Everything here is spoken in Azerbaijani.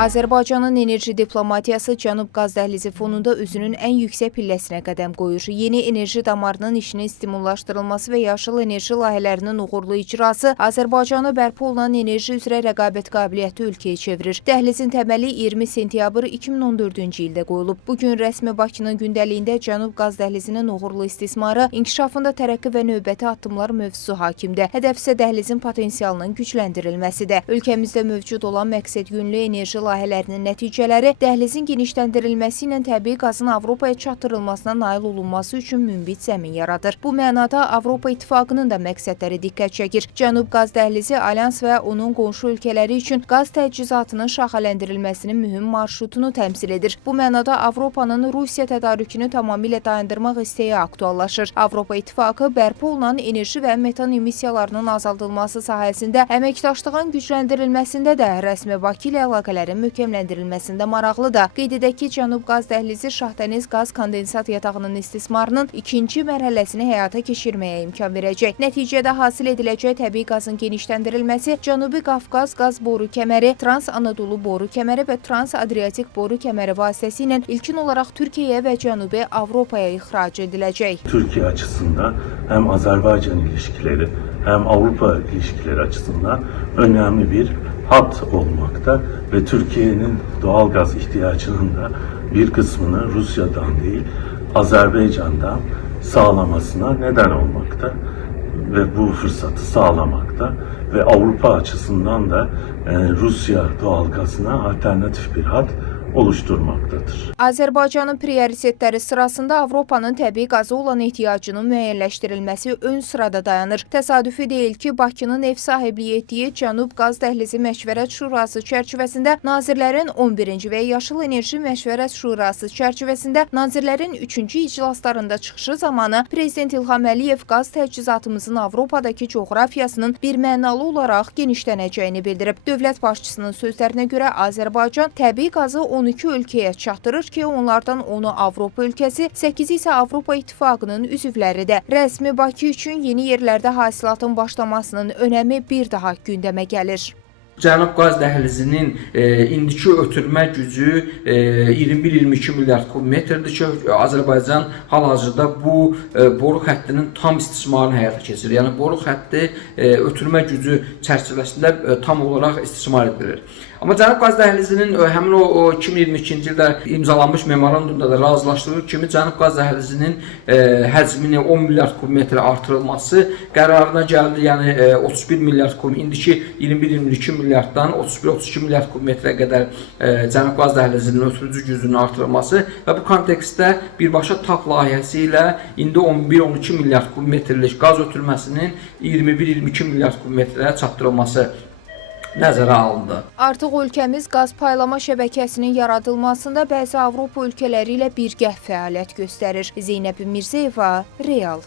Azərbaycanın enerji diplomatiyası Cənub qaz dəhlizi fonunda özünün ən yüksək pilləsinə qədəm qoyur. Yeni enerji damarının işinin stimullaşdırılması və yaşıl enerji layihələrinin uğurlu icrası Azərbaycanı bərpa olunan enerji üzrə rəqabət qabiliyyətli ölkəyə çevirir. Dəhlizin təməli 20 sentyabr 2014-cü ildə qoyulub. Bugün rəsmi Bakının gündəliyində Cənub qaz dəhlizinin uğurlu istismarı, inkişafında tərəqqi və növbəti addımlar mövzusu hakimdir. Hədəf isə dəhlizin potensialının gücləndirilməsidir. Ölkəmizdə mövcud olan məqsədyönlü enerji layihələrinin nəticələri dəhlizin genişləndirilməsi ilə təbii qazın Avropaya çatdırılmasına nail olunması üçün münbit zəmin yaradır. Bu mənada Avropa İttifaqının da məqsədləri diqqət çəkir. Cənub qaz dəhlizi Alyans və onun qonşu ölkələri üçün qaz təchizatının şaxələndirilməsinin mühüm marşrutunu təmsil edir. Bu mənada Avropanın Rusiya tədarükünü tamamilə dayandırmaq istəyi aktuallaşır. Avropa İttifaqı bərpa olunan enerji və metan emissiyalarının azaldılması sahəsində əməkdaşlığın gücləndirilməsində də rəsmi Bakı ilə əlaqələrin möhkəmləndirilməsində maraqlıdır. Qeyd edək ki, Cənub qaz dəhlizi Şahdəniz qaz kondensat yatağının istismarının ikinci mərhələsini həyata keçirməyə imkan verəcək. Nəticədə hasil ediləcək təbii qazın genişləndirilməsi Cənubi Qafqaz qaz boru kəməri, Trans-Anadolu boru kəməri və Trans-Adriatik boru kəməri vasitəsilə ilkin olaraq Türkiyəyə və Cənubi Avropaya ixrac ediləcək. Türkiye açısından hem Azerbaycan ilişkileri hem Avrupa ilişkileri açısından önemli bir hat olmakta ve Türkiye'nin doğal gaz ihtiyacının da bir kısmını Rusya'dan değil Azerbaycan'dan sağlamasına neden olmakta ve bu fırsatı sağlamakta ve Avrupa açısından da Rusya doğal gazına alternatif bir hat oluşturmaktadır. Azərbaycanın prioritetləri sırasında Avropanın təbii qaza olan ehtiyacının müəyyənləşdirilməsi ön sırada dayanır. Təsadüfi deyil ki, Bakının ev sahibliyi etdiyi Cənub qaz dəhlizi məşvərət şurası çərçivəsində nazirlərin 11-ci və Yaşıl Enerji Məşvərət Şurası çərçivəsində nazirlərin 3-cü iclaslarında çıxışı zamanı Prezident İlham Əliyev qaz təchizatımızın Avropadakı coğrafiyasının bir mənalı olaraq genişlənəcəyini bildirib. Dövlət başçısının sözlərinə görə Azərbaycan təbii qazı 12 ölkəyə çatdırır ki, onlardan 10-u Avropa ölkəsi, 8-i isə Avropa İttifaqının üzvləridir. Rəsmi Bakı üçün yeni yerlərdə hasilatın başlamasının önəmi bir daha gündəmə gəlir. Cənub qaz dəhlizinin indiki ötürmə gücü 21-22 milyard kubmetrdir ki, Azərbaycan hal-hazırda bu boru xəttinin tam istismarını həyata keçirir. Yəni boru xətti ötürmə gücü çərçivəsində tam olaraq istismar edilir. Amma Cənub qaz dəhlizinin həmin o 2022-ci ildə imzalanmış memorandumda da razılaşdığı kimi Cənub qaz dəhlizinin həcmini 10 milyard kubmetrə artırılması qərarına gəldi. Yəni 31 milyard kub, indiki 21-22 milyarddan 31-32 milyard kubmetrə qədər Cənub qaz dəhlizinin ötürücü gücünün artırılması və bu kontekstdə birbaşa TAP layihəsi ilə indi 11-12 milyard kubmetrlik qaz ötürməsinin 21-22 milyard kubmetrə çatdırılması nəzərə alındı. Artıq ölkəmiz qaz paylama şəbəkəsinin yaradılmasında bəzi Avropa ölkələri ilə birgə fəaliyyət göstərir. Zeynəb Mirzəyeva, Real.